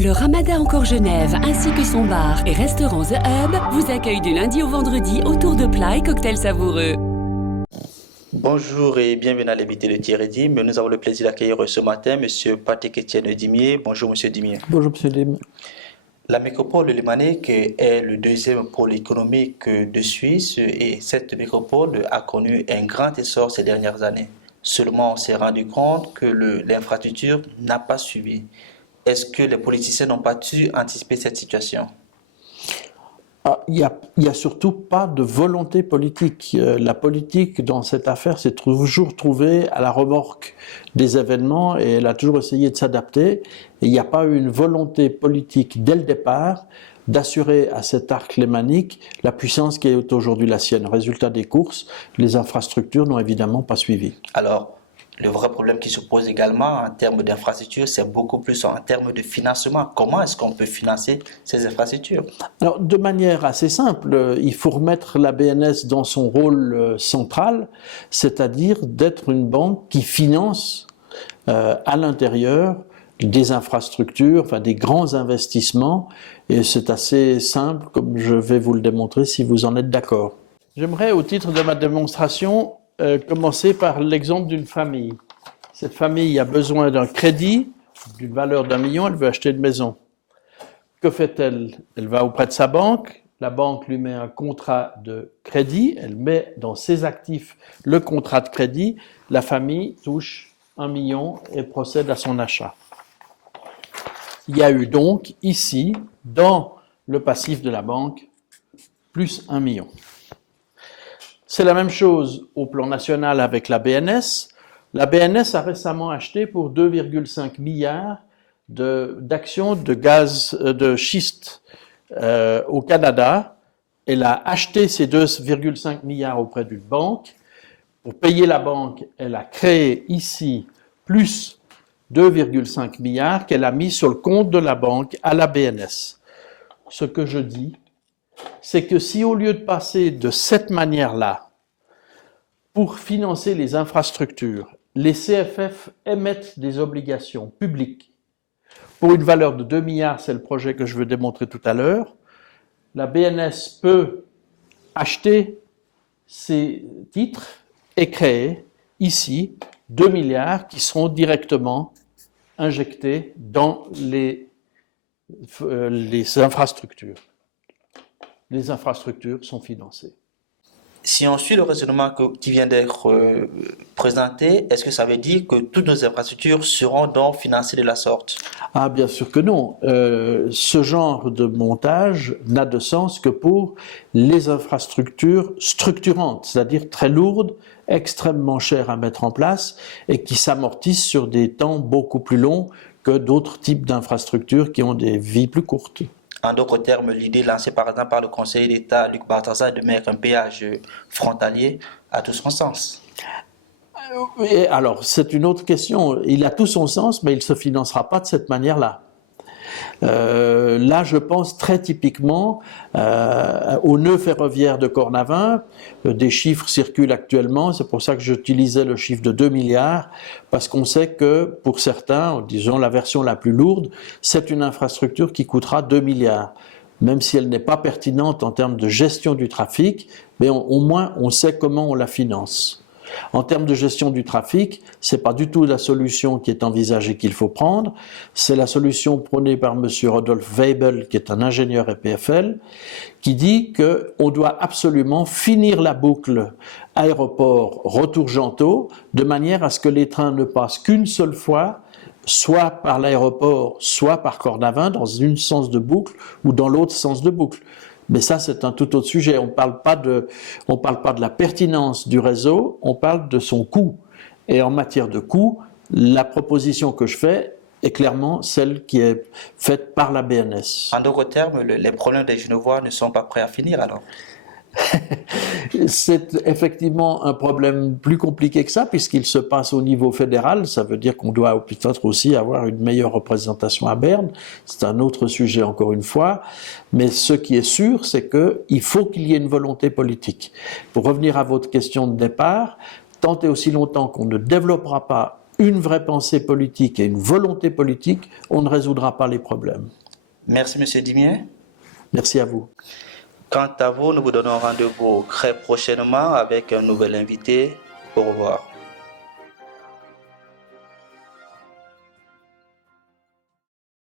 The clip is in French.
Le Ramada Encore Genève ainsi que son bar et restaurant The Hub vous accueillent du lundi au vendredi autour de plats et cocktails savoureux. Bonjour et bienvenue à l'invité de Thierry Dim. Nous avons le plaisir d'accueillir ce matin M. Patrick Etienne Dimier. Bonjour M. Dimier. Bonjour M. Dim. La métropole lémanique est le deuxième pôle économique de Suisse et cette métropole a connu un grand essor ces dernières années. Seulement on s'est rendu compte que l'infrastructure n'a pas suivi. Est-ce que les politiciens n'ont pas dû anticiper cette situation ? Il n'y a surtout pas de volonté politique. La politique dans cette affaire s'est toujours trouvée à la remorque des événements et elle a toujours essayé de s'adapter. Et il n'y a pas eu une volonté politique dès le départ d'assurer à cet arc lémanique la puissance qui est aujourd'hui la sienne. Résultat des courses, les infrastructures n'ont évidemment pas suivi. Alors, le vrai problème qui se pose également en termes d'infrastructures, c'est beaucoup plus en termes de financement. Comment est-ce qu'on peut financer ces infrastructures ? Alors, de manière assez simple, il faut remettre la BNS dans son rôle central, c'est-à-dire d'être une banque qui finance à l'intérieur des infrastructures, enfin des grands investissements, et c'est assez simple, comme je vais vous le démontrer si vous en êtes d'accord. J'aimerais, au titre de ma démonstration, commencer par l'exemple d'une famille. Cette famille a besoin d'un crédit d'une valeur d'1 million, elle veut acheter une maison. Que fait-elle ? Elle va auprès de sa banque, la banque lui met un contrat de crédit, elle met dans ses actifs le contrat de crédit, la famille touche 1 million et procède à son achat. Il y a eu donc ici, dans le passif de la banque, plus 1 million. C'est la même chose au plan national avec la BNS. La BNS a récemment acheté pour 2,5 milliards d'actions de gaz de schiste au Canada. Elle a acheté ces 2,5 milliards auprès d'une banque. Pour payer la banque, elle a créé ici plus 2,5 milliards qu'elle a mis sur le compte de la banque à la BNS. Ce que je dis, c'est que si au lieu de passer de cette manière-là, pour financer les infrastructures, les CFF émettent des obligations publiques pour une valeur de 2 milliards, c'est le projet que je veux démontrer tout à l'heure, la BNS peut acheter ces titres et créer ici 2 milliards qui seront directement injectés dans les infrastructures. Les infrastructures sont financées. Si on suit le raisonnement qui vient d'être présenté, est-ce que ça veut dire que toutes nos infrastructures seront donc financées de la sorte ? Ah, bien sûr que non. Ce genre de montage n'a de sens que pour les infrastructures structurantes, c'est-à-dire très lourdes, extrêmement chères à mettre en place et qui s'amortissent sur des temps beaucoup plus longs que d'autres types d'infrastructures qui ont des vies plus courtes. En d'autres termes, l'idée lancée par exemple par le conseiller d'État Luc Bartassa de mettre un péage frontalier a tout son sens. Et alors, c'est une autre question. Il a tout son sens, mais il ne se financera pas de cette manière-là. Là, je pense très typiquement au nœud ferroviaire de Cornavin. Des chiffres circulent actuellement, c'est pour ça que j'utilisais le chiffre de 2 milliards, parce qu'on sait que pour certains, disons la version la plus lourde, c'est une infrastructure qui coûtera 2 milliards. Même si elle n'est pas pertinente en termes de gestion du trafic, mais au moins on sait comment on la finance. En termes de gestion du trafic, c'est pas du tout la solution qui est envisagée qu'il faut prendre, c'est la solution prônée par M. Rodolphe Weibel, qui est un ingénieur EPFL, qui dit qu'on doit absolument finir la boucle aéroport-retour Gentot, de manière à ce que les trains ne passent qu'une seule fois, soit par l'aéroport, soit par Cornavin, dans une sens de boucle ou dans l'autre sens de boucle. Mais ça, c'est un tout autre sujet. On parle pas de la pertinence du réseau, on parle de son coût. Et en matière de coût, la proposition que je fais est clairement celle qui est faite par la BNS. En d'autres termes, les problèmes des Genevois ne sont pas prêts à finir alors ? C'est effectivement un problème plus compliqué que ça, puisqu'il se passe au niveau fédéral. Ça veut dire qu'on doit peut-être aussi avoir une meilleure représentation à Berne. C'est un autre sujet encore une fois. Mais ce qui est sûr, c'est qu'il faut qu'il y ait une volonté politique. Pour revenir à votre question de départ, tant et aussi longtemps qu'on ne développera pas une vraie pensée politique et une volonté politique, on ne résoudra pas les problèmes. Merci, M. Dimier. Merci à vous. Quant à vous, nous vous donnons rendez-vous très prochainement avec un nouvel invité. Au revoir.